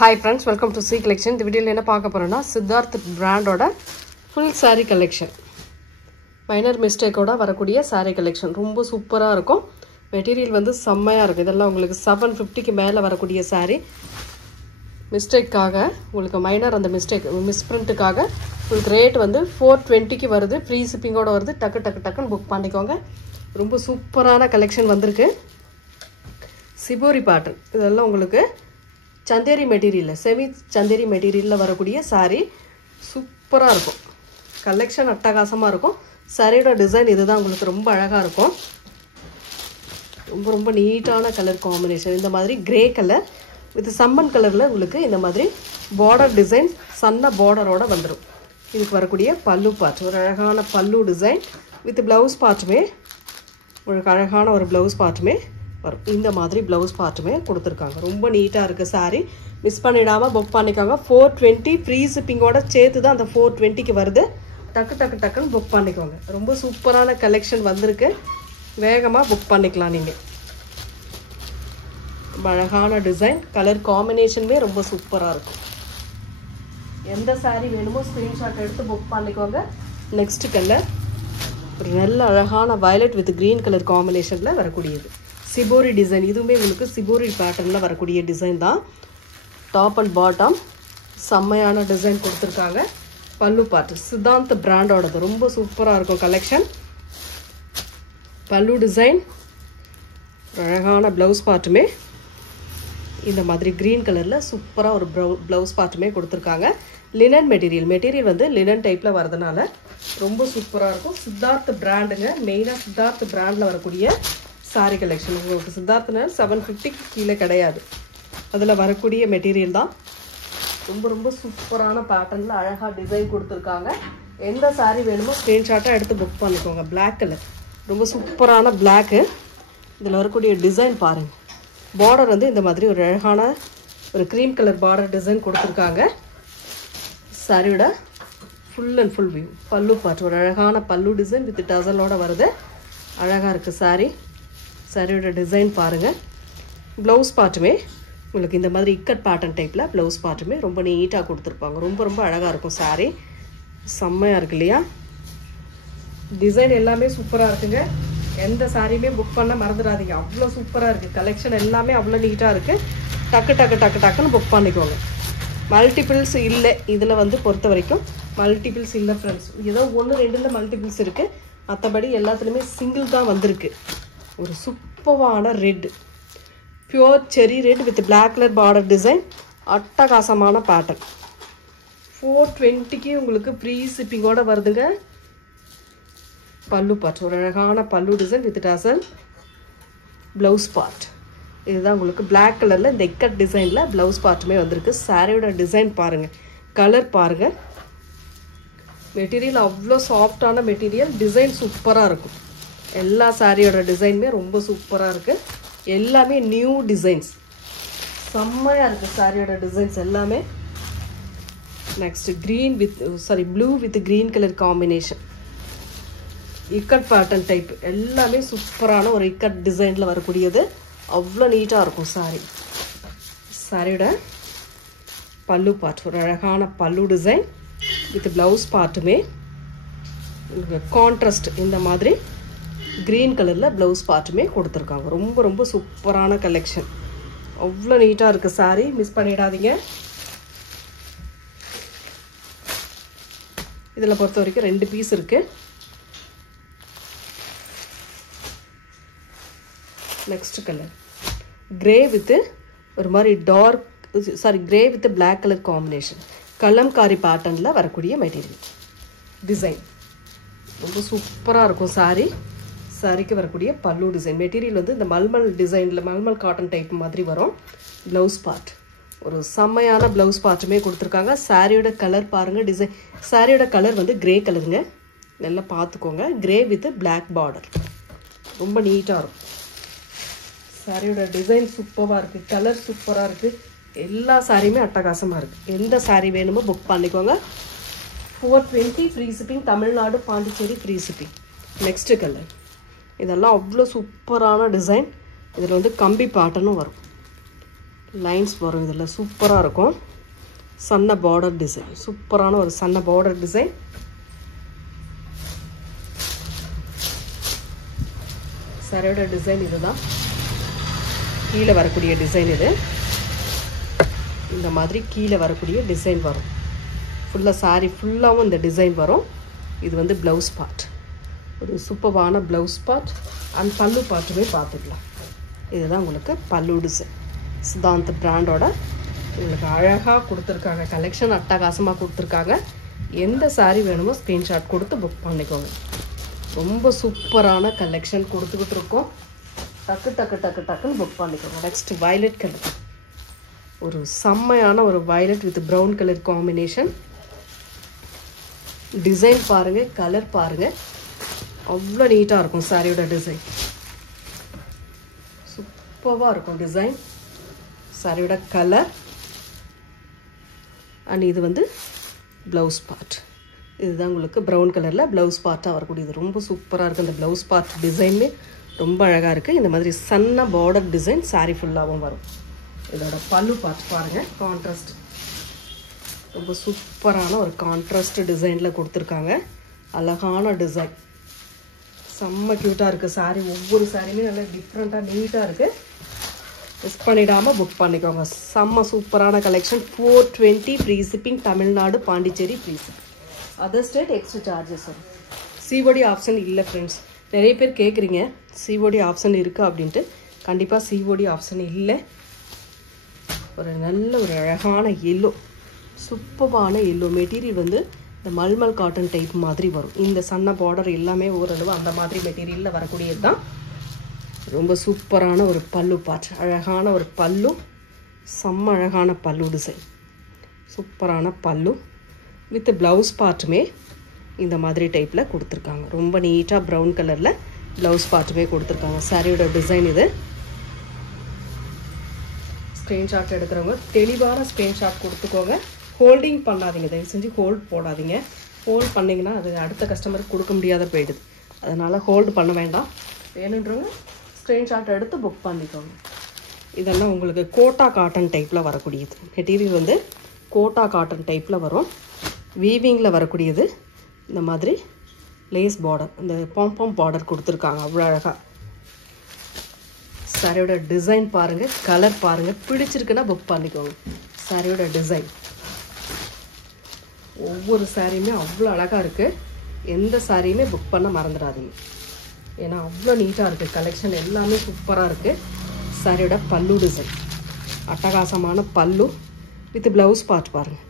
Hi friends, welcome to C Collection. இந்த வீடியோல என்ன பார்க்க போறோம்னா சித்தார்த் பிராண்டோட full saree collection. மைனர் மிஸ்டேக்கோட வரக்கூடிய saree collection ரொம்ப சூப்பரா இருக்கும். மெட்டீரியல் வந்து செம்மையா இருக்கு. இதெல்லாம் உங்களுக்கு 750 க்கு மேல வரக்கூடிய saree. மிஸ்டேக்காக உங்களுக்கு மைனர் அந்த மிஸ்டேக் மிஸ்பிரிண்ட்காக உங்களுக்கு ரேட் வந்து 420 க்கு வருது. ஃப்ரீ ஷிப்பிங்கோட வருது. டக்குன்னு புக் பண்ணிக்கோங்க. ரொம்ப சூப்பரான கலெக்ஷன் வந்திருக்கு. சிபோரி பேட்டர்ன் இதெல்லாம் உங்களுக்கு Chanderi material semi Chanderi material வரக்கூடிய saree சூப்பரா இருக்கும் கலெக்ஷன் அட்டகாசமா இருக்கும் சாரியோட டிசைன் இதுதான் உங்களுக்கு ரொம்ப அழகா இருக்கும் ரொம்ப நீட்டான கலர் காம்பினேஷன் இந்த மாதிரி கிரே கலர் வித் சம்மன் கலர்ல உங்களுக்கு இந்த மாதிரி border டிசைன் சன்ன borderோட வந்துரும் இதுக்கு வரக்கூடிய பல்லு பார்ட் ஒரு அழகான பல்லு டிசைன் வித் ப்лауஸ் பார்ட்மே ஒரு அழகான ஒரு ப்лауஸ் பார்ட்மே இந்த மாதிரி ப்лауஸ் பார்ட்மே கொடுத்திருக்காங்க ரொம்ப நீட்டா இருக்கு saree மிஸ் பண்ணிடாம புக் பண்ணிக்கோங்க 420 ஃப்ரீ ஷிப்பிங்கோட சேர்த்து தான் அந்த 420 க்கு வருது டக்குன்னு புக் பண்ணிக்கோங்க ரொம்ப சூப்பரான கலெக்ஷன் வந்திருக்கு வேகமா புக் பண்ணிக்கலாம் நீங்க அழகான டிசைன் கலர் காம்பினேஷன்மே ரொம்ப சூப்பரா இருக்கும் எந்த saree வேணுமோ ஸ்கிரீன்ஷாட் எடுத்து புக் பண்ணிக்கோங்க நெக்ஸ்ட் கலர் ஒரு நல்ல அழகான வயலட் வித் green கலர் காம்பினேஷன்ல வரக்கூடியது சிபோரி டிசைன் இதுவுமே உங்களுக்கு சிபோரி பேட்டர்ன்ல வரக்கூடிய டிசைன் தான் டாப் அண்ட் பாட்டம் செம்மையான டிசைன் கொடுத்திருக்காங்க பல்லு பார்ட் சித்தார்த் பிராண்டோடது ரொம்ப சூப்பரா இருக்கும் கலெக்ஷன் பல்லு டிசைன் அழகான ப்лауஸ் பார்ட்மே இந்த மாதிரி green கலர்ல சூப்பரா ஒரு ப்лауஸ் பார்ட்மே கொடுத்திருக்காங்க லினன் மெட்டீரியல் வந்து லினன் டைப்ல வரதுனால ரொம்ப சூப்பரா இருக்கும் சித்தார்த் பிராண்டுங்க மெயினா சித்தார்த் பிராண்ட்ல வரக்கூடிய saree collection உங்களுக்கு சித்தார்த்னா 750 க்கு கீழ கிடையாது அதுல வரக்கூடிய மெட்டீரியல் தான் ரொம்ப சூப்பரான பேட்டர்ன்ல அழகா டிசைன் கொடுத்திருக்காங்க எந்த saree வேணுமோ ஸ்கிரீன்ஷாட்டா எடுத்து புக் பண்ணிக்கோங்க Black கலர் ரொம்ப சூப்பரான Black இதுல வரக்கூடிய டிசைன் பாருங்க border வந்து இந்த மாதிரி ஒரு அழகான ஒரு cream கலர் border டிசைன் கொடுத்திருக்காங்க சாரியோட full and full view பல்லு பார்ட் ஒரு அழகான பல்லு டிசைன் வித் டசலோட வருது அழகா இருக்கு saree சாரியோட டிசைன் பாருங்க ப்лауஸ் பார்ட்மே உங்களுக்கு இந்த மாதிரி இக்கட் பேட்டர்ன் டைப்ல ப்лауஸ் பார்ட்மே ரொம்ப நீட்டா கொடுத்திருப்பாங்க ரொம்ப அழகா இருக்கும் saree செம்மையா இருக்கு இல்லையா டிசைன் எல்லாமே சூப்பரா இருக்குங்க எந்த சாரியுமே புக் பண்ண மறந்துடாதீங்க அவ்வளவு சூப்பரா இருக்கு கலெக்ஷன் எல்லாமே அவ்வளவு நீட்டா இருக்கு டக்குன்னு புக் பண்ணிக்கோங்க மல்டிபிள்ஸ் இல்ல இதுல வந்து பொறுத்த வரைக்கும் மல்டிபிள்ஸ் இல்ல फ्रेंड्स ஏதோ 1 2ல மல்டிபிள்ஸ் இருக்கு மத்தபடி எல்லாத்துலயுமே சிங்கிள் தான் வந்திருக்கு ஒரு சூப்பரான ரெட் பியூர் செரி red with Black colour border design அட்டகாசமான பேட்டர்ன் 420 க்கு உங்களுக்கு ஃப்ரீ ஷிப்பிங்கோட வருதுங்க பல்லு பார்ட் ஒரு அழகான பல்லு டிசைன் வித் டசல் ப்лауஸ் பார்ட் இதுதான் உங்களுக்கு Black கலர்ல இந்த இக்கட் டிசைன்ல ப்лауஸ் பார்ட்மே வந்திருக்கு சாரியோட டிசைன் பாருங்க கலர் பாருங்க மெட்டீரியல் அவ்வளோ சாஃப்டான மெட்டீரியல் டிசைன் சூப்பரா இருக்கும் எல்லா சாரியோட டிசைனுமே ரொம்ப சூப்பரா இருக்கு எல்லாமே நியூ டிசைன்ஸ் செம்மையா இருக்கு சாரியோட டிசைன்ஸ் எல்லாமே next blue with green colour combination ikat pattern type எல்லாமே சூப்பரான ஒரு இக்கட் டிசைன்ல வரக்கூடியது அவ்வளோ நீட்டா இருக்கும் சாரியோட பல்லு பார்ட் ஒரு அழகான பல்லு டிசைன் வித் ப்лауஸ் பார்ட்டுமே கான்ட்ராஸ்ட் இந்த மாதிரி green கலர்ல ப்лауஸ் பார்ட்மே கொடுத்திருக்காங்க ரொம்ப சூப்பரான கலெக்ஷன் அவ்வளவு நீட்டா இருக்கு saree மிஸ் பண்ணிடாதீங்க இதல பொறுத்த வரைக்கும் ரெண்டு பீஸ் இருக்கு நெக்ஸ்ட் கலர் கிரே வித் ஒரு மாதிரி grey with Black colour combination kalamkari பேட்டர்ன்ல வரக்கூடிய மெட்டீரியல் டிசைன் ரொம்ப சூப்பரா இருக்கும் சாரிக்கு வரக்கூடிய பல்லு டிசைன் மெட்டீரியல் வந்து இந்த மல்மல் டிசைன்ல மல்மல் காட்டன் டைப் மாதிரி வரும் ப்лауஸ் பார்ட் ஒரு செம்மையான ப்лауஸ் பார்ட்மே கொடுத்திருக்காங்க சாரியோட கலர் பாருங்க டிசைன் சாரியோட கலர் வந்து கிரே கலருங்க நல்லா பாத்துக்கோங்க கிரே வித் Black border ரொம்ப நீட்டா இருக்கும் சாரியோட டிசைன் சூப்பரா இருக்கு கலர் சூப்பரா இருக்கு எல்லா சாரியுமே அட்டகாசமா இருக்கு எந்த சாரி வேணுமோ புக் பண்ணிக்கோங்க 420 free shipping Tamil Nadu Pondicherry free shipping next colour இதெல்லாம் அவ்வளோ சூப்பரான டிசைன் இதில் வந்து கம்பி பேட்டர்னும் வரும் லைன்ஸ் வரும். இதில் சூப்பராக இருக்கும். சன்ன பார்டர் டிசைன், சூப்பரான ஒரு சன்ன பார்டர் டிசைன். சாரியோட டிசைன் இதுதான். கீழே வரக்கூடிய டிசைன் இது. இந்த மாதிரி கீழே வரக்கூடிய டிசைன் வரும். ஃபுல்லாக சாரி ஃபுல்லாகவும் இந்த டிசைன் வரும். இது வந்து ப்ளவுஸ் பார்ட், ஒரு சூப்பரான ப்ளவுஸ் பார்ட். அண்ட் பல்லு பார்ட்டுமே பார்த்துக்கலாம். இதுதான் உங்களுக்கு பல்லு டிசைன். சித்தாந்த் பிராண்டோட உங்களுக்கு அழகாக கொடுத்துருக்காங்க. கலெக்ஷன் அட்டகாசமாக கொடுத்துருக்காங்க. எந்த சாரீ வேணுமோ ஸ்க்ரீன்ஷாட் கொடுத்து புக் பண்ணிக்கோங்க. ரொம்ப சூப்பரான கலெக்ஷன் கொடுத்துக்கிட்டு இருக்கோம். டக்கு டக்கு டக்கு டக்குன்னு புக் பண்ணிக்கோங்க. நெக்ஸ்ட் வயலட் கலர், ஒரு செம்மையான ஒரு violet with brown colour combination. Design பாருங்கள், கலர் பாருங்கள், அவ்வளோ நீட்டாக இருக்கும் சாரியோட டிசைன். சூப்பராக இருக்கும் டிசைன், சாரியோட கலர். அண்ட் இது வந்து ப்ளவுஸ் பார்ட். இதுதான் உங்களுக்கு ப்ரௌன் கலரில் ப்ளவுஸ் பார்ட்டாக வரக்கூடியது. ரொம்ப சூப்பராக இருக்குது. இந்த ப்ளவுஸ் பார்ட் டிசைன்னு ரொம்ப அழகாக இருக்குது. இந்த மாதிரி சன்ன பார்டர் டிசைன் சாரீ ஃபுல்லாகவும் வரும். இதோட பல்லு பார்ட் பாருங்கள், கான்ட்ராஸ்ட். ரொம்ப சூப்பரான ஒரு கான்ட்ராஸ்ட் டிசைனில் கொடுத்துருக்காங்க. அழகான டிசைன், செம்ம க்யூட்டாக இருக்குது சாரீ. ஒவ்வொரு சாரியுமே நல்லா டிஃப்ரெண்ட்டாக நீட்டாக இருக்குது. மிஸ் பண்ணிடாமல் புக் பண்ணிக்கோங்க. செம்ம சூப்பரான collection. 420 free shipping, Tamil Nadu, Pondicherry free shipping. Other state extra charges வரும். சிஓடி ஆப்ஷன் இல்லை ஃப்ரெண்ட்ஸ். நிறைய பேர் கேட்குறீங்க சிஓடி ஆப்ஷன் இருக்கா அப்படின்ட்டு. கண்டிப்பாக சிஓடி ஆப்ஷன் இல்லை. ஒரு நல்ல ஒரு அழகான எல்லோ, சூப்பரான எல்லோ மெட்டீரியல் வந்து இந்த மல்மல் காட்டன் டைப் மாதிரி வரும். இந்த சன்ன பார்டர் எல்லாமே ஓரளவு அந்த மாதிரி மெட்டீரியலில் வரக்கூடியது தான். ரொம்ப சூப்பரான ஒரு பல்லு பார்ட், அழகான ஒரு பல்லு, செம்ம அழகான பல்லு டிசைன். சூப்பரான பல்லு வித் ப்ளவுஸ் பார்ட்டுமே இந்த மாதிரி டைப்பில் கொடுத்துருக்காங்க. ரொம்ப நீட்டாக ப்ரௌன் கலரில் ப்ளவுஸ் பார்ட்டுமே கொடுத்துருக்காங்க. சாரியோட டிசைன் இது. ஸ்க்ரீன்ஷாட் எடுக்கிறவங்க தெளிவான ஸ்க்ரீன்ஷாட் கொடுத்துக்கோங்க. ஹோல்டிங் பண்ணாதீங்க, தயவு செஞ்சு ஹோல்ட் போடாதீங்க. ஹோல்ட் பண்ணிங்கன்னா அது அடுத்த கஸ்டமருக்கு கொடுக்க முடியாத போயிடுது. அதனால் ஹோல்டு பண்ண வேண்டாம். வேணுன்றவங்க ஸ்க்ரீன்ஷாட் எடுத்து புக் பண்ணிக்கோங்க. இதெல்லாம் உங்களுக்கு கோட்டா காட்டன் டைப்பில் வரக்கூடியது. மெட்டீரியல் வந்து கோட்டா காட்டன் டைப்பில் வரும். வீவிங்கில் வரக்கூடியது. இந்த மாதிரி லேஸ் பார்டர், இந்த பாம்பம் பார்டர் கொடுத்துருக்காங்க. அவ்வளோ அழகாக. சாரியோட டிசைன் பாருங்கள், கலர் பாருங்கள். பிடிச்சிருக்குன்னா புக் பண்ணிக்கோங்க. சாரியோட டிசைன் ஒவ்வொரு சாரியுமே அவ்வளோ அழகாக இருக்குது. எந்த சாரியுமே புக் பண்ண மறந்துடாதீங்க. ஏன்னா அவ்வளோ நீட்டாக இருக்குது. கலெக்ஷன் எல்லாமே சூப்பராக இருக்குது. சாரியோட பல்லு டிசைன், அட்டகாசமான பல்லு வித் ப்ளவுஸ் பார்ட் பாருங்கள்.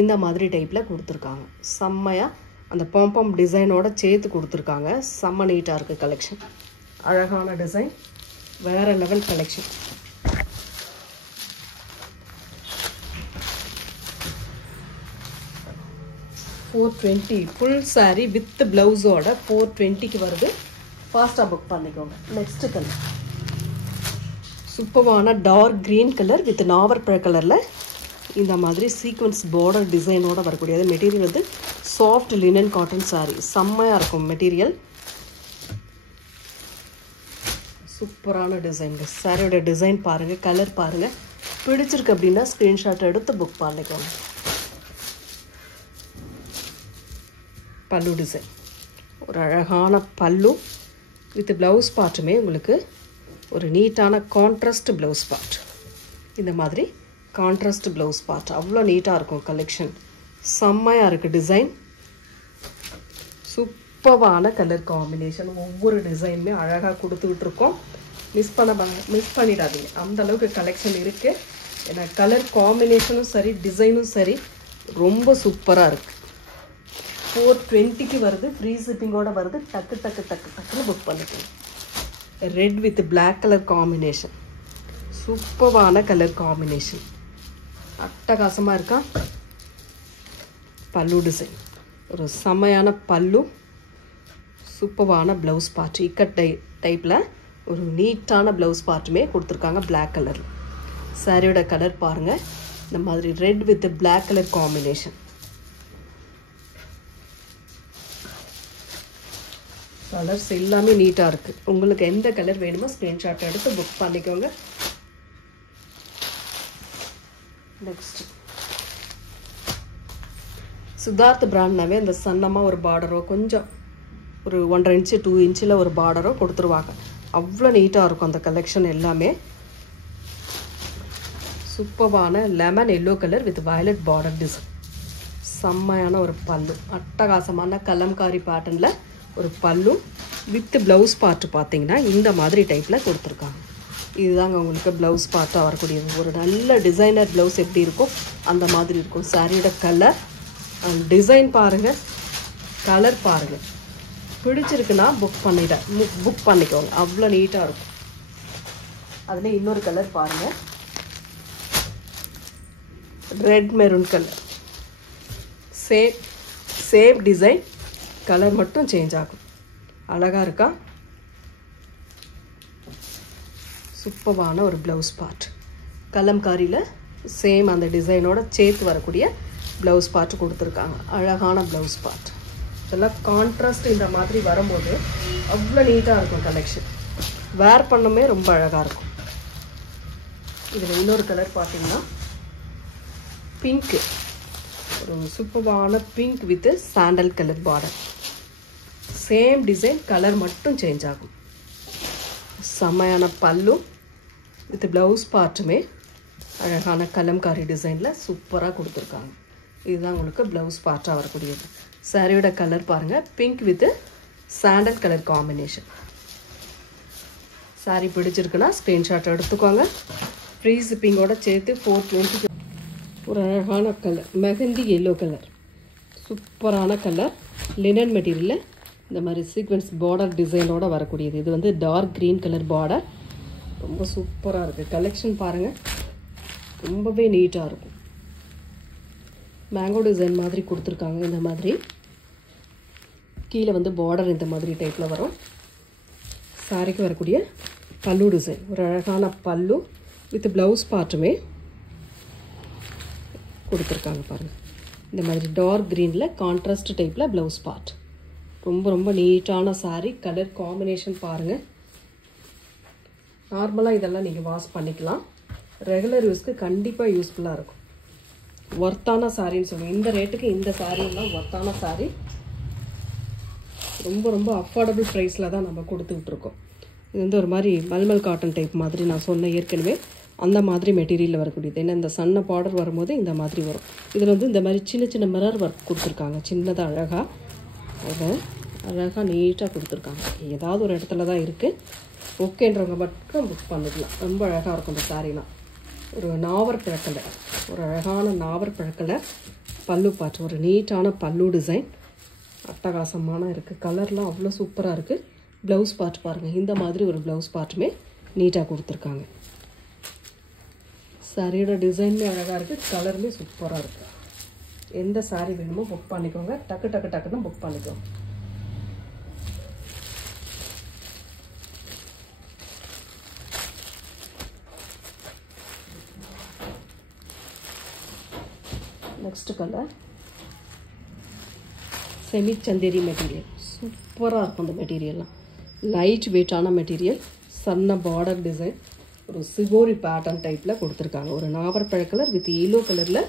இந்த மாதிரி டைப்பில் கொடுத்துருக்காங்க. செம்மையாக அந்த பாம்பம் டிசைனோட சேர்த்து கொடுத்துருக்காங்க. செம்ம நீட்டாக இருக்குது கலெக்ஷன். அழகான டிசைன், வேறு level collection. $420 full sari with ப்ளவுஸோட $420க்கு வருது. ஃபாஸ்ட்டாக புக் பண்ணிக்கோங்க. நெக்ஸ்ட் கலர் சூப்பரான டார்க் க்ரீன் கலர் வித் நாவற்பழ கலரில் இந்த மாதிரி சீக்வன்ஸ் பார்டர் டிசைனோட வரக்கூடியது. மெட்டீரியல் வந்து சாஃப்ட் லினன் காட்டன் சாரீ. செம்மையாக இருக்கும் மெட்டீரியல். சூப்பரான டிசைன். சாரியோட டிசைன் பாருங்கள், கலர் பாருங்கள். பிடிச்சிருக்கு அப்படின்னா ஸ்க்ரீன்ஷாட் எடுத்து புக் பண்ணிக்கோங்க. பல்லு டிசைன், ஒரு அழகான பல்லு வித் ப்ளவுஸ் பார்ட்டுமே உங்களுக்கு ஒரு நீட்டான கான்ட்ராஸ்ட் ப்ளவுஸ் பார்ட். இந்த மாதிரி கான்ட்ராஸ்ட் ப்ளவுஸ் பார்ட் அவ்வளோ நீட்டாக இருக்கும் கலெக்ஷன். செம்மையாக இருக்குது டிசைன். சூப்பரான கலர் காம்பினேஷன். ஒவ்வொரு டிசைனுமே அழகாக கொடுத்துக்கிட்டுருக்கோம். மிஸ் பண்ணிடாதீங்க. அந்தளவுக்கு கலெக்ஷன் இருக்குது. ஏன்னா கலர் காம்பினேஷனும் சரி, டிசைனும் சரி, ரொம்ப சூப்பராக இருக்குது. 420க்கு வருது. ஃப்ரீ ஷிப்பிங்கோட வருது. டக்கு டக்கு டக்கு டக்குன்னு புக் பண்ணிக்கலாம். Red with black colour combination, சூப்பரான கலர் காம்பினேஷன், அட்டகாசமாக இருக்கா. பல்லு டிசைன், ஒரு செம்மையான பல்லு, சூப்பரான ப்ளவுஸ் பார்ட். இக்கட் டைப்பில் ஒரு நீட்டான ப்ளவுஸ் பார்ட்டுமே கொடுத்துருக்காங்க பிளாக் கலரில். சாரியோட கலர் பாருங்கள். இந்த மாதிரி red with black colour combination. Colours எல்லாமே நீட்டாக இருக்குது. உங்களுக்கு எந்த கலர் வேணுமோ ஸ்க்ரீன்ஷாட் எடுத்து புக் பண்ணிக்கோங்க. நெக்ஸ்ட் சித்தார்த் பிராண்ட்னாவே இந்த சன்னமாக ஒரு பார்டரோ கொஞ்சம் ஒரு 1.5 இன்ச்சு 2 இன்ச்சில் ஒரு பார்டரோ கொடுத்துருவாங்க. அவ்வளோ நீட்டாக இருக்கும் அந்த கலெக்ஷன் எல்லாமே. சூப்பரான lemon yellow colour with violet border design. செம்மையான ஒரு பல்லு, அட்டகாசமான கலம்காரி பேட்டர்னில் ஒரு பல்லு வித் ப்ளவுஸ் பார்ட் பார்த்தீங்கன்னா இந்த மாதிரி டைப்பில் கொடுத்துருக்காங்க. இதுதாங்க உங்களுக்கு ப்ளவுஸ் பார்ட்டாக வரக்கூடியது. ஒரு நல்ல டிசைனர் ப்ளவுஸ் எப்படி இருக்கும் அந்த மாதிரி இருக்கும். சாரியோட கலர் அண்ட் டிசைன் பாருங்கள், கலர் பாருங்கள். பிடிச்சிருக்குன்னா புக் பண்ணிக்கோங்க. அவ்வளோ நீட்டாக இருக்கும். அதில் இன்னொரு கலர் பாருங்கள், red maroon colour. Same design, colour மட்டும் சேஞ்ச் ஆகும். அழகாக இருக்கா? சூப்பரான ஒரு ப்ளவுஸ் பார்ட். கலம்காரியில் சேம் அந்த டிசைனோட சேர்த்து வரக்கூடிய ப்ளவுஸ் பார்ட் கொடுத்துருக்காங்க. அழகான ப்ளவுஸ் பார்ட். இதெல்லாம் கான்ட்ராஸ்ட் இந்த மாதிரி வரும்போது அவ்வளோ நீட்டாக இருக்கும் கலெக்ஷன். வேர் பண்ணுமே ரொம்ப அழகாக இருக்கும். இதில் இன்னொரு கலர் பார்த்தீங்கன்னா பிங்க்கு, ஒரு சூப்பரான pink with sandal colour border. Same design, colour மட்டும் சேஞ்ச் ஆகும். செம்மையான பல்லு வித் ப்ளவுஸ் பார்ட்டுமே அழகான கலம்காரி டிசைனில் சூப்பராக கொடுத்துருக்காங்க. இதுதான் உங்களுக்கு ப்ளவுஸ் பார்ட்டாக வரக்கூடியது. சாரியோட கலர் பாருங்கள், pink with sandal colour combination. Sorry பிடிச்சிருக்குன்னா ஸ்க்ரீன்ஷாட் எடுத்துக்கோங்க. ஃப்ரீ ஷிப்பிங்கோட சேர்த்து 420. ஒரு அழகான கலர், மெஹந்தி எல்லோ கலர். சூப்பரான கலர். லினன் மெட்டீரியலில் இந்த மாதிரி சீக்வென்ஸ் பார்டர் டிசைனோட வரக்கூடியது. இது வந்து டார்க் க்ரீன் கலர் பார்டர். ரொம்ப சூப்பராக இருக்குது. கலெக்ஷன் பாருங்கள், ரொம்பவே நீட்டாக இருக்கும். மேங்கோ டிசைன் மாதிரி கொடுத்துருக்காங்க. இந்த மாதிரி கீழே வந்து பார்டர் இந்த மாதிரி டைப்பில் வரும். சாரிக்கு வரக்கூடிய பல்லு டிசைன், ஒரு அழகான பல்லு வித் ப்ளவுஸ் பார்ட்டுமே கொடுத்துருக்காங்க பாருங்கள். இந்த மாதிரி டார்க் க்ரீனில் கான்ட்ராஸ்ட் டைப்பில் ப்ளவுஸ் பார்ட். ரொம்ப ரொம்ப நீட்டான சாரீ. கலர் காம்பினேஷன் பாருங்கள். நார்மலாக இதெல்லாம் நீங்கள் வாஷ் பண்ணிக்கலாம். ரெகுலர் யூஸ்க்கு கண்டிப்பாக யூஸ்ஃபுல்லாக இருக்கும். ஒர்த்தான சாரின்னு சொல்லுவோம். இந்த ரேட்டுக்கு இந்த சாரீலாம் ஒர்த்தான சாரீ. ரொம்ப ரொம்ப அஃபோர்டபுள் ப்ரைஸில் தான் நம்ம கொடுத்துக்கிட்டுருக்கோம். இது வந்து ஒரு மாதிரி மல்மல் காட்டன் டைப் மாதிரி நான் சொன்னேன் ஏற்கனவே. அந்த மாதிரி மெட்டீரியலில் வரக்கூடியது. ஏன்னா இந்த சன்ன பார்டர் வரும்போது இந்த மாதிரி வரும். இதில் வந்து இந்த மாதிரி சின்ன சின்ன மிரர் ஒர்க் கொடுத்துருக்காங்க. சின்னதாக அழகாக அதை அழகாக நீட்டாக கொடுத்துருக்காங்க. ஏதாவது ஒரு இடத்துல தான் இருக்குது. ஓகேன்றவங்க மட்டும் புக் பண்ணிக்கலாம். ரொம்ப அழகாக இருக்கும் இந்த சாரீலாம். ஒரு நாவல் பழக்கலை, ஒரு அழகான நாவல் பழக்கலை பல்லு பார்ட். ஒரு நீட்டான பல்லு டிசைன் அட்டகாசமான இருக்குது. கலர்லாம் அவ்வளோ சூப்பராக இருக்குது. ப்ளவுஸ் பார்ட் பாருங்கள். இந்த மாதிரி ஒரு ப்ளவுஸ் பார்ட்டுமே நீட்டாக கொடுத்துருக்காங்க. சாரியோட டிசைனுமே அழகாக இருக்குது, கலருமே சூப்பராக இருக்குது. எந்த சாரீ வேணுமோ புக் பண்ணிக்கோங்க. டக்குன்னு புக் பண்ணிக்கோங்க. Next colour semi Chanderi material. சூப்பராக இருக்கும் அந்த மெட்டீரியல்லாம். லைட் வெயிட்டான மெட்டீரியல், சன்ன பார்டர் டிசைன், ஒரு சிகோரி பேட்டர்ன் டைப்பில் கொடுத்துருக்காங்க. ஒரு நாவற்பழ கலர் வித் எல்லோ கலரில்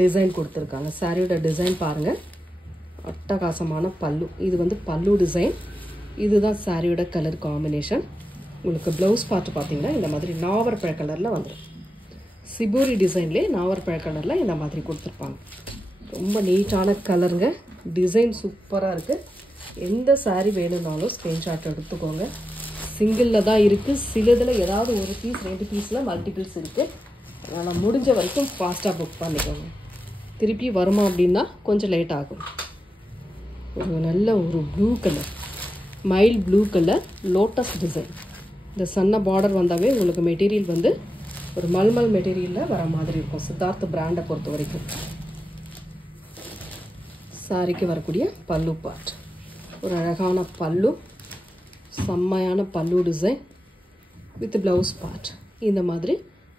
டிசைன் கொடுத்துருக்காங்க. சாரியோட டிசைன் பாருங்கள், அட்டகாசமான பல்லு. இது வந்து பல்லு டிசைன். இதுதான் சாரியோட கலர் காம்பினேஷன். உங்களுக்கு ப்ளவுஸ் பார்த்து பார்த்தீங்கன்னா இந்த மாதிரி நாவற்பழ கலரில் வந்துடும். சிபோரி டிசைன்லேயே நாவற்பழ கலரில் இந்த மாதிரி கொடுத்துருப்பாங்க. ரொம்ப நீட்டான கலருங்க. டிசைன் சூப்பராக இருக்குது. எந்த சாரீ வேணும்னாலும் ஸ்க்ரீன்ஷாட் எடுத்துக்கோங்க. சிங்கிளில் தான் இருக்குது. சிலதில் ஏதாவது ஒரு பீஸ் 2 பீஸில் மல்டிபிள்ஸ் இருக்குது. அதனால் முடிஞ்ச வரைக்கும் ஃபாஸ்ட்டாக புக் பண்ணிக்கோங்க. திருப்பி வருமா அப்படின்னா கொஞ்சம் லேட் ஆகும். ஒரு நல்ல ஒரு blue colour, mild blue colour lotus design. இந்த சன்ன பார்டர் வந்தாவே உங்களுக்கு மெட்டீரியல் வந்து ஒரு மல்மல் மெட்டீரியலில் வர மாதிரி இருக்கும். சித்தார்த் பிராண்டை பொறுத்த வரைக்கும். சாரிக்கு வரக்கூடிய பல்லு பார்ட், ஒரு அழகான பல்லு, செம்மையான பல்லு டிசைன் வித் ப்ளவுஸ் பார்ட். இந்த மாதிரி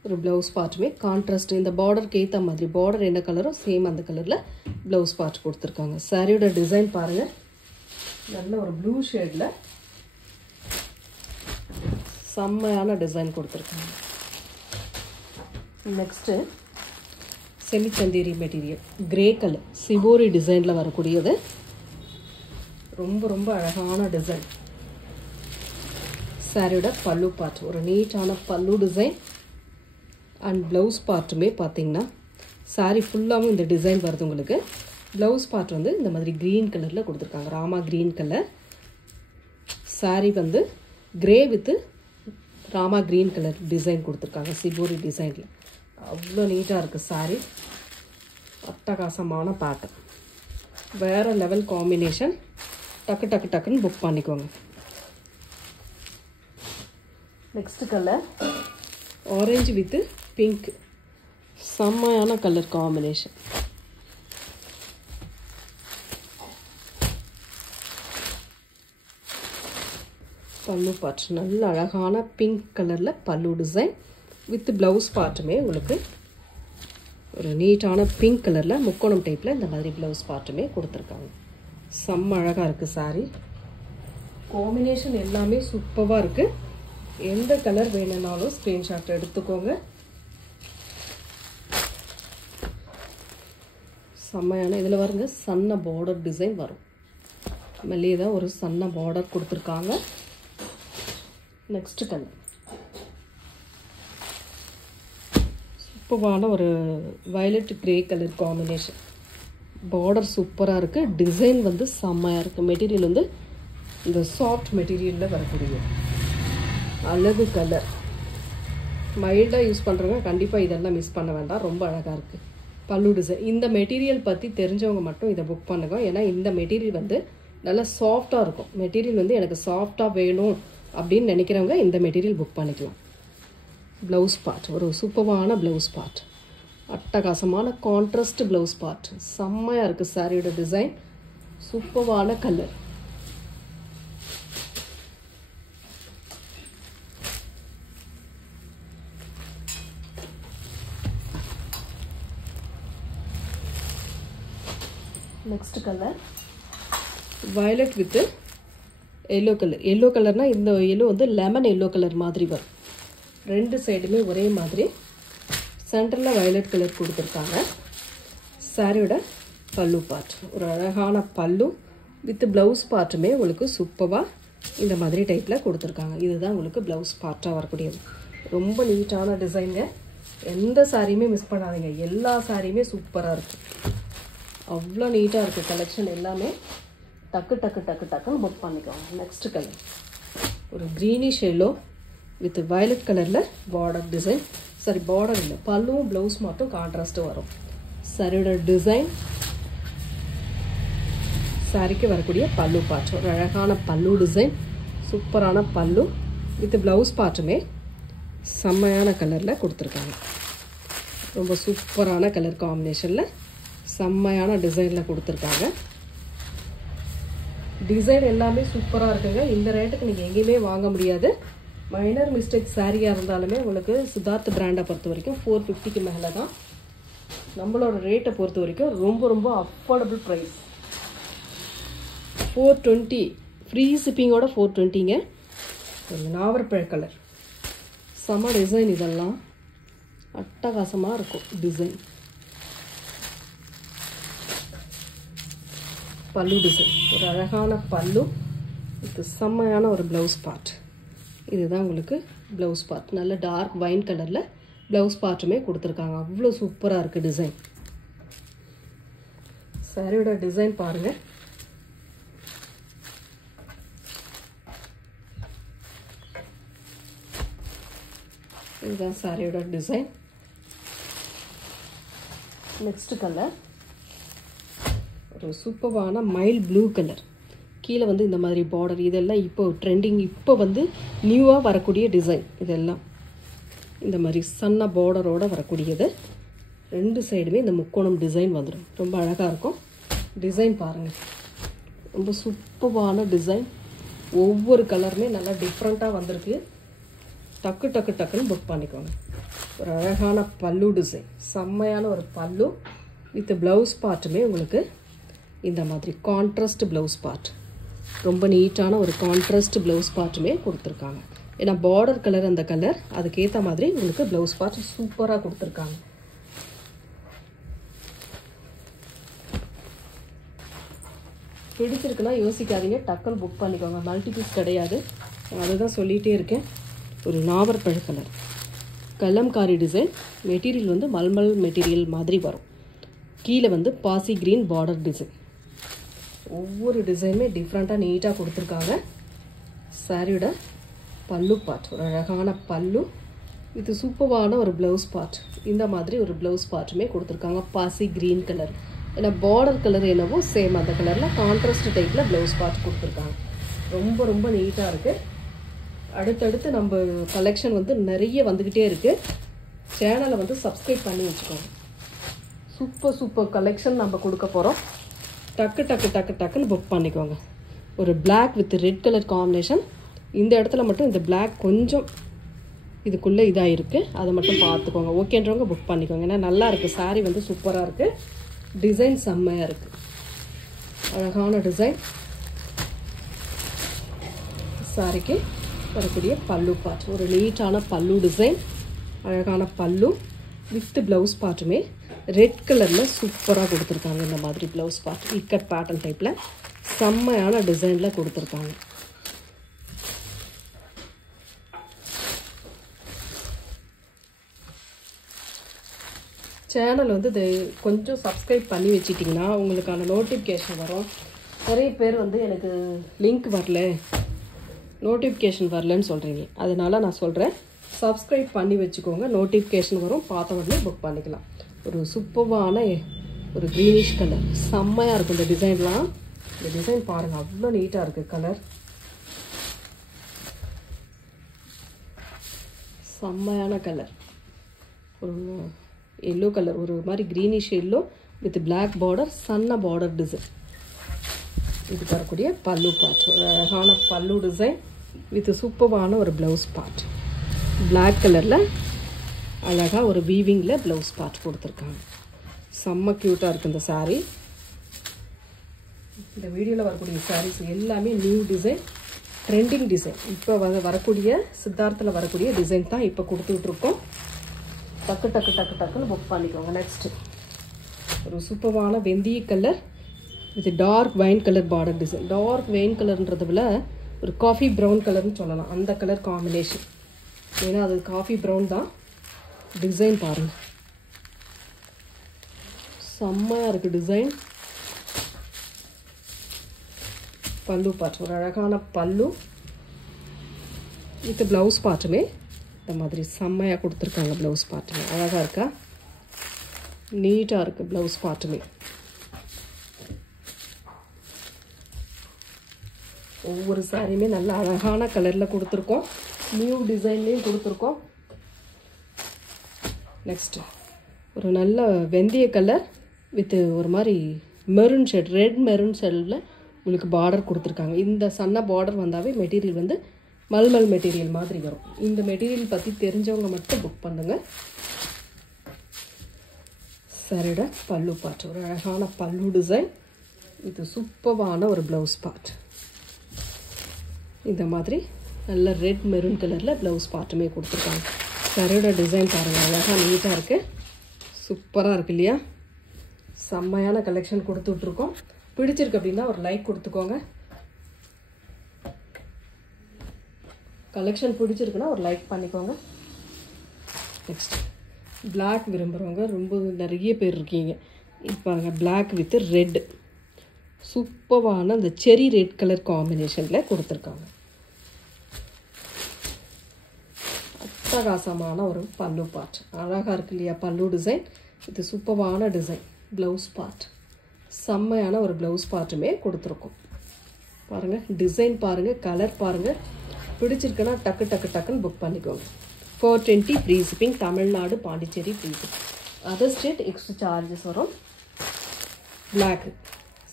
ஒரு ப்ளவுஸ் பார்ட்டுமே கான்ட்ராஸ்ட். இந்த பார்டருக்கு ஏற்ற மாதிரி பார்டர் என்ன கலரோ சேம் அந்த கலரில் ப்ளவுஸ் பார்ட் கொடுத்துருக்காங்க. சாரியோட டிசைன் பாருங்கள், நல்ல ஒரு ப்ளூ ஷேடில் செம்மையான டிசைன் கொடுத்துருக்காங்க. Next semi Chanderi material, grey colour, shibori டிசைனில் வரக்கூடியது. ரொம்ப ரொம்ப அழகான டிசைன். சாரியோட பல்லு பார்ட் ஒரு நீட்டான பல்லு டிசைன். அண்ட் ப்ளவுஸ் பார்ட்டுமே பார்த்தீங்கன்னா சாரி ஃபுல்லாகவும் இந்த டிசைன் வருது உங்களுக்கு. ப்ளவுஸ் பார்ட் வந்து இந்த மாதிரி க்ரீன் கலரில் கொடுத்துருக்காங்க, ராமா க்ரீன் கலர். சாரி வந்து grey with Rama green colour design கொடுத்துருக்காங்க, சிபோரி டிசைனில். அவ்வளோ நீட்டாக இருக்குது சாரி. அட்டகாசமான பேட்டர்ன், வேறு லெவல் காம்பினேஷன். டக்கு டக்கு டக்குன்னு புக் பண்ணிக்கோங்க. Next colour orange with pink, செம்மையான கலர் காம்பினேஷன். பல்லு பார்ட் நல்ல அழகான பிங்க் கலரில் பல்லு டிசைன் வித் ப்ளவுஸ் பார்ட்டுமே உங்களுக்கு ஒரு நீட்டான பிங்க் கலரில் முக்கோணம் டைப்பில் இந்த மாதிரி ப்ளவுஸ் பார்ட்டுமே கொடுத்துருக்காங்க. செம்ம அழகாக இருக்குது சாரி. காம்பினேஷன் எல்லாமே சூப்பராக இருக்குது. எந்த கலர் வேணும்னாலும் ஸ்க்ரீன்ஷாட் எடுத்துக்கோங்க. செம்மையான இதில் வருங்க சன்ன பார்டர் டிசைன் வரும். மேலே தான் ஒரு சன்ன பார்டர் கொடுத்துருக்காங்க. நெக்ஸ்ட் கலர் சூப்பரான ஒரு violet grey colour combination. Border சூப்பராக இருக்குது. டிசைன் வந்து செம்மையாக இருக்குது. மெட்டீரியல் வந்து இந்த சாஃப்ட் மெட்டீரியலில் வரக்கூடிய அழகு கலர். மைல்டாக யூஸ் பண்ணுறவங்க கண்டிப்பாக இதெல்லாம் மிஸ் பண்ண வேண்டாம். ரொம்ப அழகாக இருக்குது பல்லு டிசைன். இந்த மெட்டீரியல் பற்றி தெரிஞ்சவங்க மட்டும் இதை புக் பண்ணுங்க. ஏன்னா இந்த மெட்டீரியல் வந்து நல்லா சாஃப்டாக இருக்கும். மெட்டீரியல் வந்து எனக்கு சாஃப்டாக வேணும் அப்படின்னு நினைக்கிறவங்க இந்த மெட்டீரியல் புக் பண்ணிக்கலாம். ப்ளவுஸ் பார்ட் ஒரு சூப்பரான ப்ளவுஸ் பார்ட், அட்டகாசமான கான்ட்ராஸ்ட் ப்ளவுஸ் பார்ட். செம்மையாக இருக்குது சாரியோட டிசைன். சூப்பரான colour. Next colour violet with yellow colour. Yellow கலர்னால் இந்த எல்லோ வந்து லெமன் எல்லோ கலர் மாதிரி வரும். ரெண்டு சைடுமே ஒரே மாதிரி. சென்டரில் வயலட் கலர் கொடுத்துருக்காங்க. சாரியோட பல்லு பார்ட் ஒரு அழகான பல்லு வித் ப்ளவுஸ் பார்ட்டுமே உங்களுக்கு சூப்பராக இந்த மாதிரி டைப்பில் கொடுத்துருக்காங்க. இதுதான் உங்களுக்கு ப்ளவுஸ் பார்ட்டாக வரக்கூடியது. ரொம்ப நீட்டான டிசைனுங்க. எந்த சாரியுமே மிஸ் பண்ணாதீங்க. எல்லா சாரியுமே சூப்பராக இருக்குது. அவ்வளோ நீட்டாக இருக்குது கலெக்ஷன் எல்லாமே. டக்கு டக்கு டக்கு டக்குன்னு புக் பண்ணிக்கோங்க. நெக்ஸ்ட் கலர் ஒரு க்ரீனிஷ் எல்லோ வித் வயலட் கலரில் பார்டர் டிசைன். சாரி பார்டர் இல்லை, பல்லுவும் ப்ளவுஸ் மட்டும் கான்ட்ராஸ்ட்டு வரும். சாரியோட டிசைன், சாரிக்கு வரக்கூடிய பல்லு பார்ட் ஒரு அழகான பல்லு டிசைன். சூப்பரான பல்லு வித் ப்ளவுஸ் பார்ட்டுமே செம்மையான கலரில் கொடுத்துருக்காங்க. ரொம்ப சூப்பரான கலர் காம்பினேஷனில் செம்மையான டிசைனில் கொடுத்துருக்காங்க. டிசைன் எல்லாமே சூப்பராக இருக்குங்க. இந்த ரேட்டுக்கு நீங்கள் எங்கேயுமே வாங்க முடியாது. மைனர் மிஸ்டேக் சாரியாக இருந்தாலுமே உங்களுக்கு சித்தார்த் பிராண்டை பொறுத்த வரைக்கும் 450க்கு மேலே தான். நம்மளோட ரேட்டை பொறுத்த வரைக்கும் ரொம்ப ரொம்ப அஃபோர்டபுள் ப்ரைஸ். 420 ஃப்ரீ ஷிப்பிங்கோட 420ங்க. ஒரு நாவற்பழ கலர், செம்ம டிசைன். இதெல்லாம் அட்டகாசமாக இருக்கும் டிசைன். பல்லு டிசைன் ஒரு அழகான பல்லு, இது செம்மையான ஒரு ப்ளவுஸ் பார்ட். இதுதான் உங்களுக்கு ப்ளவுஸ் பார்ட். நல்ல டார்க் வைன் கலரில் ப்ளவுஸ் பார்ட்டுமே கொடுத்துருக்காங்க. அவ்வளோ சூப்பராக இருக்குது டிசைன். சாரியோட டிசைன் பாருங்கள். இதுதான் சாரியோட டிசைன். நெக்ஸ்ட் கலர் ஒரு சூப்பரான மைல் ப்ளூ கலர். கீழே வந்து இந்த மாதிரி பார்டர். இதெல்லாம் இப்போ ட்ரெண்டிங், இப்போ வந்து நியூவாக வரக்கூடிய டிசைன். இதெல்லாம் இந்த மாதிரி சன்ன பார்டரோடு வரக்கூடியது. ரெண்டு சைடுமே இந்த முக்கோணம் டிசைன் வந்துடும். ரொம்ப அழகாக இருக்கும். டிசைன் பாருங்கள், ரொம்ப சூப்பரான டிசைன். ஒவ்வொரு கலருமே நல்லா டிஃப்ரெண்ட்டாக வந்திருக்கு. டக்கு டக்கு டக்குன்னு புக் பண்ணிக்கோங்க. ஒரு அழகான பல்லு டிசைன், செம்மையான ஒரு பல்லு வித் ப்ளவுஸ் பார்ட்டுமே உங்களுக்கு இந்த மாதிரி கான்ட்ராஸ்ட் ப்ளவுஸ் பார்ட். ரொம்ப நீட்டான ஒரு கான்ட்ராஸ்ட் ப்ளவுஸ் பார்ட்டுமே கொடுத்துருக்காங்க. ஏன்னா பார்டர் கலர் அந்த கலர், அதுக்கேற்ற மாதிரி உங்களுக்கு ப்ளவுஸ் பார்ட் சூப்பராக கொடுத்துருக்காங்க. பிடிச்சிருக்குன்னா யோசிக்காதீங்க, டக்குன்னு புக் பண்ணிக்கோங்க. மல்டி பீஸ் கிடையாது, அதுதான் சொல்லிகிட்டே இருக்கேன். ஒரு நாவற்பழ கலர் கலம்காரி டிசைன். மெட்டீரியல் வந்து மல்மல் மெட்டீரியல் மாதிரி வரும். கீழே வந்து பாசி க்ரீன் பார்டர் டிசைன். ஒவ்வொரு டிசைனுமே டிஃப்ரெண்ட்டாக நீட்டாக கொடுத்துருக்காங்க. சாரியோட பல்லு பார்ட் ஒரு அழகான பல்லு, இது சூப்பரான ஒரு ப்ளவுஸ் பார்ட். இந்த மாதிரி ஒரு ப்ளவுஸ் பார்ட்டுமே கொடுத்துருக்காங்க. பாசி க்ரீன் கலர், ஏன்னா பார்டர் கலர் என்னவோ சேம் அந்த கலரில் கான்ட்ராஸ்ட் டைப்பில் ப்ளவுஸ் பார்ட் கொடுத்துருக்காங்க. ரொம்ப ரொம்ப நீட்டாக இருக்குது. அடுத்தடுத்து நம்ம கலெக்ஷன் வந்து நிறைய வந்துக்கிட்டே இருக்குது. சேனலை வந்து சப்ஸ்கிரைப் பண்ணி வச்சுக்கோங்க. சூப்பர் சூப்பர் கலெக்ஷன் நம்ம கொடுக்க போகிறோம். டக்குன்னு புக் பண்ணிக்கோங்க. ஒரு black with red colour combination. இந்த இடத்துல மட்டும் இந்த பிளாக் கொஞ்சம் இதுக்குள்ளே இதாக இருக்குது, அதை மட்டும் பார்த்துக்கோங்க. ஓகேன்றவங்க புக் பண்ணிக்கோங்க. ஏன்னா நல்லா இருக்குது, சாரீ வந்து சூப்பராக இருக்குது. டிசைன் செம்மையாக இருக்குது, அழகான டிசைன். சாரிக்கு வரக்கூடிய பல்லு பார்ட் ஒரு நீட்டான பல்லு டிசைன், அழகான பல்லு வித் ப்ளவுஸ் பார்ட்டுமே ரெட் கலரில் சூப்பராக கொடுத்துருக்காங்க. இந்த மாதிரி ப்ளவுஸ் பார்ட் இக்கட் பேட்டர்ன் டைப்பில் செம்மையான டிசைனில் கொடுத்துருக்காங்க. சேனல் வந்து இது கொஞ்சம் சப்ஸ்கிரைப் பண்ணி வச்சிட்டிங்கன்னா உங்களுக்கான நோட்டிஃபிகேஷன் வரும். நிறைய பேர் வந்து எனக்கு லிங்க் வரல, நோட்டிஃபிகேஷன் வரலன்னு சொல்கிறீங்க. அதனால நான் சொல்கிறேன், சப்ஸ்கிரைப் பண்ணி வச்சுக்கோங்க. நோட்டிஃபிகேஷன் வரும், பார்த்த உடனே புக் பண்ணிக்கலாம். ஒரு சூப்பரான ஒரு க்ரீனிஷ் கலர் செம்மையாக இருக்கும். இந்த டிசைன்லாம், இந்த டிசைன் பாருங்கள், அவ்வளோ நீட்டாக இருக்குது. கலர் செம்மையான கலர். ஒரு எல்லோ கலர், ஒரு மாதிரி greenish yellow with black border, சன்ன பார்டர் டிசைன். இது வரக்கூடிய பல்லு பார்ட் ஒரு அழகான பல்லு டிசைன் வித் சூப்பரான ஒரு ப்ளவுஸ் பார்ட். பிளாக் கலரில் அழகாக ஒரு வீவிங்கில் ப்ளவுஸ் பார்ட் கொடுத்துருக்காங்க. செம்ம க்யூட்டாக இருக்குது இந்த சாரீ. இந்த வீடியோவில் வரக்கூடிய சாரீஸ் எல்லாமே நியூ டிசைன், ட்ரெண்டிங் டிசைன். இப்போ வரக்கூடிய சித்தார்த்தில் வரக்கூடிய டிசைன் தான் இப்போ கொடுத்துட்ருக்கோம். டக்குன்னு புக் பண்ணிக்கோங்க. நெக்ஸ்ட்டு ஒரு சூப்பரான வெந்தய colour with dark wine colour border design. Dark wine கலர்ன்றதை விட ஒரு காஃபி ப்ரௌன் கலர்னு சொல்லலாம், அந்த கலர் காம்பினேஷன். ஏன்னா அது காஃபி ப்ரௌன் தான். டிசைன் பாருங்கள், செம்மையாக இருக்குது டிசைன். பல்லு பார்ட் ஒரு அழகான பல்லு வித் ப்ளவுஸ் பார்ட்டுமே இந்த மாதிரி செம்மையாக கொடுத்துருக்காங்க. ப்ளவுஸ் பார்ட்டுமே அழகாக இருக்கா, நீட்டாக இருக்குது ப்ளவுஸ் பார்ட்டுமே. ஒவ்வொரு சாரியுமே நல்ல அழகான கலரில் கொடுத்துருக்கோம், நியூ டிசைன்லேயும் கொடுத்துருக்கோம். நெக்ஸ்ட்டு ஒரு நல்ல வெந்தய கலர் வித் ஒரு மாதிரி மெரூன் ஷேட், ரெட் மெரூன் ஷேடில் உங்களுக்கு பார்டர் கொடுத்துருக்காங்க. இந்த சன்ன பார்டர் வந்தாவே மெட்டீரியல் வந்து மல்மல் மெட்டீரியல் மாதிரி வரும். இந்த மெட்டீரியல் பற்றி தெரிஞ்சவங்க மட்டும் புக் பண்ணுங்க. சரிடா பல்லு பார்ட் ஒரு அழகான பல்லு டிசைன், இது சூப்பரான ஒரு ப்ளவுஸ் பார்ட். இந்த மாதிரி நல்ல ரெட் மெரூன் கலரில் ப்ளவுஸ் பார்ட்டுமே கொடுத்துருக்காங்க. சரியோட டிசைன் பாருங்கள், அழகாக நீட்டாக இருக்குது, சூப்பராக இருக்குது இல்லையா? செம்மையான கலெக்ஷன் கொடுத்துட்ருக்கோம். பிடிச்சிருக்கு அப்படின்னா ஒரு லைக் கொடுத்துக்கோங்க. கலெக்ஷன் பிடிச்சிருக்குன்னா ஒரு லைக் பண்ணிக்கோங்க. நெக்ஸ்ட் பிளாக் விரும்புகிறவங்க ரொம்ப நிறைய பேர் இருக்கீங்க. இப்போ பாருங்கள், பிளாக் வித் ரெட் சூப்பரான அந்த செரி ரெட் கலர் காம்பினேஷனில் கொடுத்துருக்காங்க. அட்டகாசமான ஒரு பல்லு பார்ட், அழகாக இருக்கு இல்லையா? பல்லு டிசைன் இது சூப்பரான டிசைன். ப்ளவுஸ் பார்ட் செம்மையான ஒரு ப்ளவுஸ் பார்ட்டுமே கொடுத்துருக்கோம். பாருங்கள் டிசைன் பாருங்கள், கலர் பாருங்கள். பிடிச்சிருக்குன்னா டக்குன்னு புக் பண்ணிக்கோங்க. 420 free shipping, Tamil Nadu Pondicherry free shipping. Other state extra charges வரும். பிளாக்கு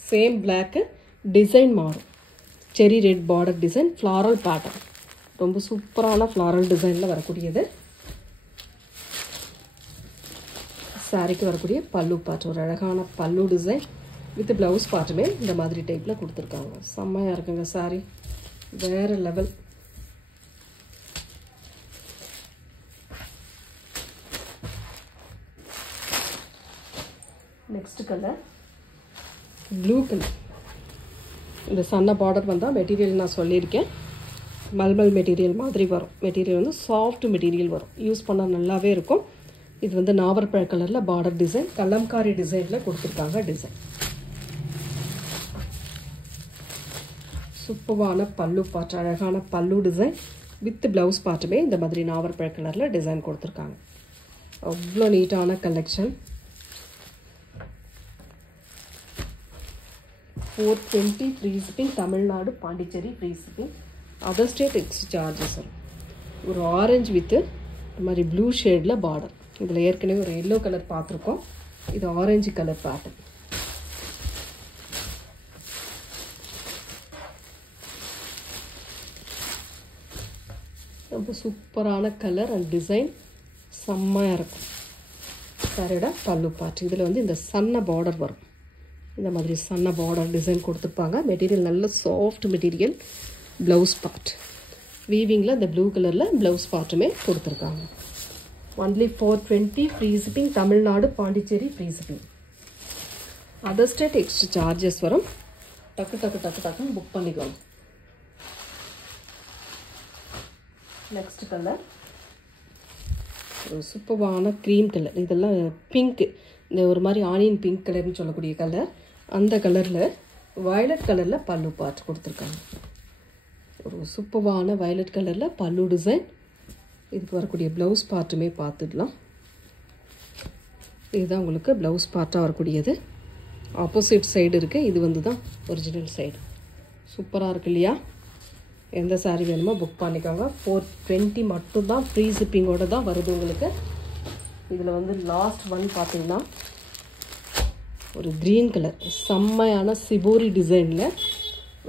சேம் பிளாக்கு, டிசைன் மாறும். செரி red border design, floral pattern, ரொம்ப சூப்பரான ஃப்ளாரல் டிசைனில் வரக்கூடியது. சாரிக்கு வரக்கூடிய பல்லு பார்ட் ஒரு அழகான பல்லு டிசைன் வித் ப்ளவுஸ் பார்ட்டுமே இந்த மாதிரி டைப்பில் கொடுத்துருக்காங்க. செம்மையாக இருக்குங்க சாரி, வேறு level. Next colour blue colour, இந்த சன்ன பார்டர் வந்தால் மெட்டீரியல் நான் சொல்லியிருக்கேன் மல்மல் மெட்டீரியல் மாதிரி வரும். மெட்டீரியல் வந்து சாஃப்ட் மெட்டீரியல் வரும், யூஸ் பண்ணால் நல்லாவே இருக்கும். இது வந்து நாவற்பழ கலரில் பார்டர் டிசைன், கலம்காரி டிசைனில் கொடுத்துருக்காங்க டிசைன். சூப்பரான பல்லு பார்ட், அழகான பல்லு டிசைன் வித் ப்ளவுஸ் பார்ட்டுமே இந்த மாதிரி நாவற்பழ கலரில் டிசைன் கொடுத்துருக்காங்க. அவ்வளோ நீட்டான collection. 420 free shipping, Tamil Nadu Pondicherry free shipping, other state extra charges வரும். ஒரு ஆரஞ்சு வித்து இந்த மாதிரி ப்ளூ ஷேடில் பார்டர். இதில் ஏற்கனவே ஒரு எல்லோ கலர் பார்த்துருக்கோம், இது ஆரஞ்சு கலர் பேட்டர்ன். ரொம்ப சூப்பரான கலர் அண்ட் டிசைன், செம்மையாக இருக்கும். சாரியோட பல்லு பார்ட். இதில் வந்து இந்த சன்ன பார்டர் வரும், இந்த மாதிரி சன்ன பார்டர் டிசைன் கொடுத்துருப்பாங்க. மெட்டீரியல் நல்ல சாஃப்ட் மெட்டீரியல். ப்ளவுஸ் பார்ட் வீவிங்கில் இந்த ப்ளூ கலரில் ப்ளவுஸ் பார்ட்டுமே கொடுத்துருக்காங்க. Only 420 free shipping, Tamil Nadu Pondicherry free shipping, other state extra charges வரும். டக்கு டக்கு டக்கு டக்குன்னு புக் பண்ணிக்கோங்க. நெக்ஸ்ட் கலர் ஒரு சூப்பரான க்ரீம் கலர். இதெல்லாம் பிங்க், இந்த ஒரு மாதிரி ஆனியன் பிங்க் கலர்னு சொல்லக்கூடிய கலர். அந்த கலரில் வயலட் கலரில் பல்லு பார்ட் கொடுத்துருக்காங்க. ஒரு சூப்பரான வயலட் கலரில் பல்லு டிசைன். இதுக்கு வரக்கூடிய ப்ளவுஸ் பார்ட்டுமே பார்த்துடலாம். இதுதான் உங்களுக்கு ப்ளவுஸ் பார்ட்டாக வரக்கூடியது. ஆப்போசிட் சைடு இருக்குது, இது வந்து தான் ஒரிஜினல் சைடு. சூப்பராக இருக்கு இல்லையா? எந்த சாரீ வேணுமோ புக் பண்ணிக்கோங்க. 420 மட்டும்தான், ஃப்ரீ ஷிப்பிங்கோடு தான் வருது உங்களுக்கு. இதில் வந்து லாஸ்ட் ஒன் பார்த்தீங்கன்னா ஒரு க்ரீன் கலர், செம்மையான சிபோரி டிசைனில்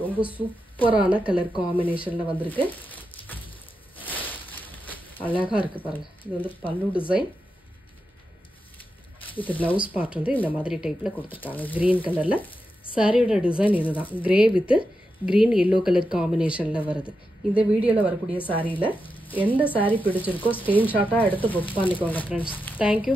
ரொம்ப சூப்பரான கலர் காம்பினேஷனில் வந்திருக்கு. அழகாக இருக்குது பாருங்கள். இது வந்து பல்லு டிசைன் வித் ப்ளவுஸ் பார்ட் வந்து இந்த மாதிரி டைப்பில் கொடுத்துருக்காங்க க்ரீன் கலரில். சாரியோட டிசைன் இது தான், grey with green yellow colour காம்பினேஷனில் வருது. இந்த வீடியோவில் வரக்கூடிய சாரியில் எந்த சாரீ பிடிச்சிருக்கோ ஸ்க்ரீன்ஷாட்டாக எடுத்து புக் பண்ணிக்கோங்க ஃப்ரெண்ட்ஸ். தேங்க்யூ.